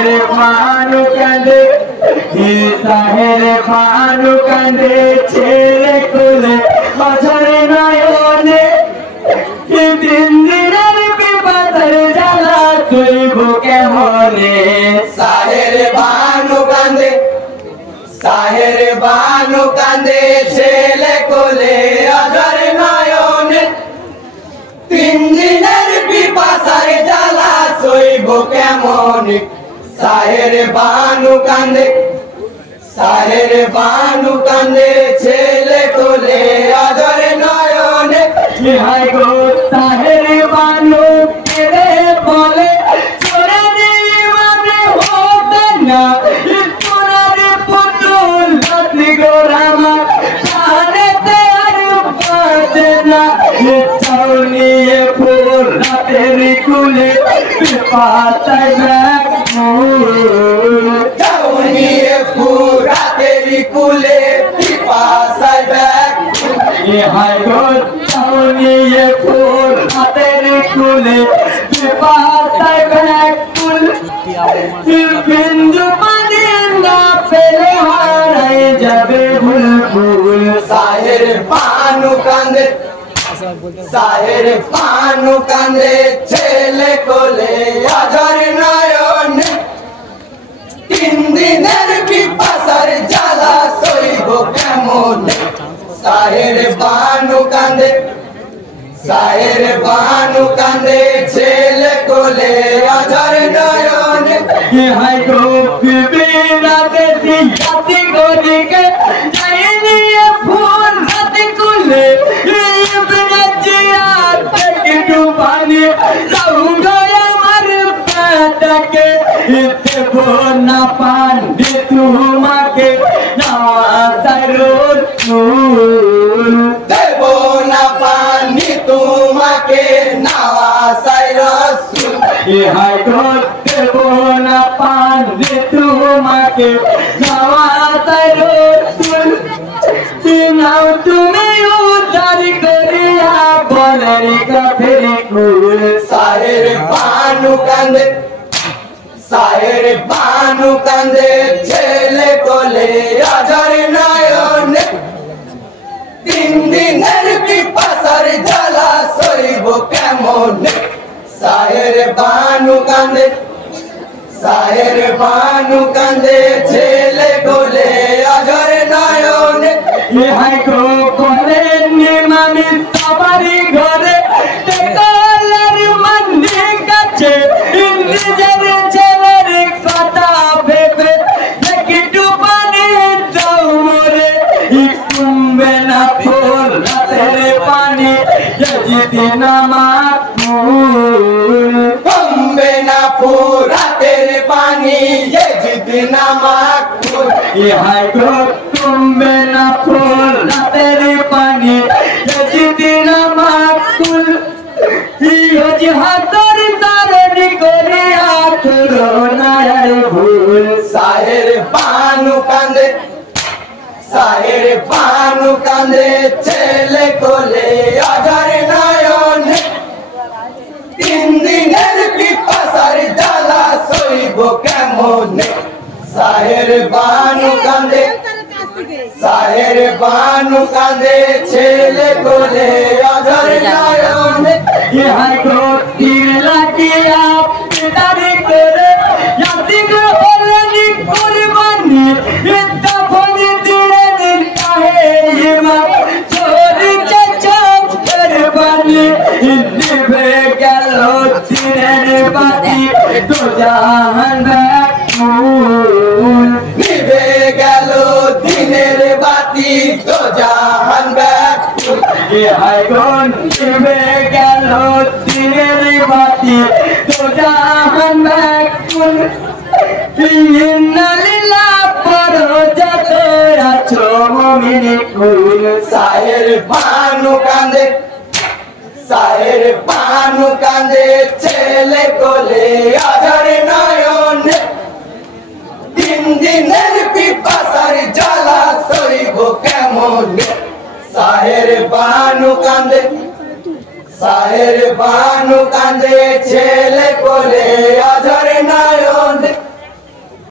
সাহের বানু কাঁদে সাহের বানু কাঁদে ছেলে কোলে বছরে নয়নে দিন দিনের বিপদের জ্বালা তুইব কেমনে সাহের বানু কাঁদে ছেলে কোলে অঝর নয়নে তিন দিনের পিপাসার জ্বালা সইব কেমনে সাহের বানু কাঁদে ছেলে কোলে অঝর নয়নে হাই গো সাহের বানু কেড়ে বলে তোরা মানে হতে না তোরার পুতুল রাত্রি গোরামা সারেতে আর বাজে না চাউনিয়ে ফুল রাতের কুলে পাতায় ব্যাকুল চাউনিয়ে ফুল রাতের কুলে পিপাসায় ব্যাকুল হাই গো চাউনিয়ে ফুল রাতের কুলে পিপাসায় ব্যাকুল বিন্দু পানি না পেলে হারাই যাবে বুলবুল সাহের বানু কাঁদে ছেলে কোলে অঝর নয়নে তিন দিনের পিপাসার জ্বালা সইব কেমনে সাহের বানু কাঁদে ছেলে কোলে অঝর নয়নে হাই গো বিবিরাতে সিয়াতি গরিকে যাইনি ফুল রাতে কুলে ইবরাজিয়া থেকে ডুবানি লাউঙ্গা আমার পেটকে দেব না পানি তোমাকে নাওয়াজারুল ফুল দেব না পানি তোমাকে নাওয়াসায় রসুল হাই গো দেব না পানি তোমাকে নাওয়াজারুল ফুল নাও তুমি উদ্ধার করিয়া বলের কাফের কুল সাহের বানু কাঁদে ছেলে কোলে অঝর নয়নে তিন দিনের পিপাসার জ্বালা সইব কেমনে সাহের বানু কাঁদে ছেলে কোলে অঝর নয়নে হাই গো বলে নিমানি সবারি ঘরে কলার মন্দির কাছে নিজের ছেলের কথা ভেবে একটু পানি দাও মরে কুম্বে না ফুল রাতের পানি যদি নামাক ফুল কমবে না ফুল রাতের পানি যদি নামাক ফুল হাই গো কুম্বে না ফুল রাতের পানি যদি নামাক ফুল ইহজ হাতর তারে করিয়া করোনার ভুল সাহের বানু কাঁদে ছেলে কোলে অঝর নয়নে তিন দিনের পিপাসার জ্বালা সইব কেমনে সাহের বানু কাঁদে ছেলে কোলে অঝর নয়নে হাই গো তীর লাগিয়া পিতারি করে জাতি গো হলেনি কুরবানি দফনি দিলেন কাহে ইমা চোরি চাচাম কুরবানি নিভে গেল দিনের বাতি তো জাহান ব্যাকুল নিভে গেল দিনের বাতি তো জাহান ব্যাকুল হাই গো নিভে গেল দিনের বাতি তো জাহান ব্যাকুল ইন্নালিল্লাহ পড়ো যত আছো মুমিন কুল সাহের বানু কাঁদে ছেলে কোলে অঝর নয়নে তিন দিনের পিপাসার জ্বালা সইব কেমনে সাহের বানু কাঁদে ছেলে কোলে অঝর নয়নে